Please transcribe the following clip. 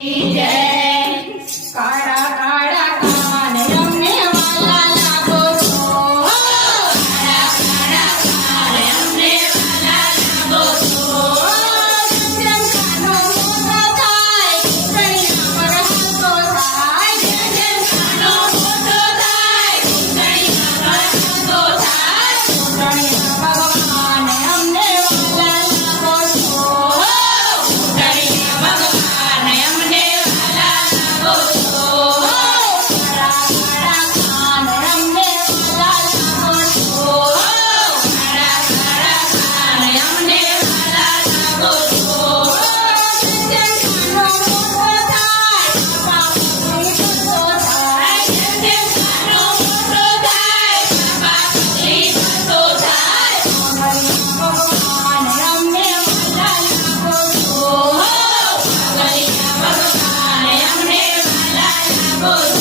કાળા કાળા કાન અમને વાલા લાગો છો. કાળા કાળા કાન અમને વાલા લાગો છો. જેમ કાનો મોટો થાય કુંડળીમાં વરહતો થાય. જેમ કાનો મોટો થાય કુંડળીમાં વરહતો થાય. કુંડળીમાં ભગવાન અમને વાલા લાગો છો. કુંડળીમાં ભગવાન અમને વાલા લાગો છો. કાળા કાળા કાન અમને વાલા લાગો છો. કાળા કાળા કાન અમને વાલા લાગો છો. જેમ કાનો મોટો થાય બાપા પગલી ભરતો થાય. જેમ કાનો મોટો થાય બાપા પગલી ભરતો થાય. ભગવાન અમને વાલા લાગો છો. ભગવાન અમને વાલા લાગો છો.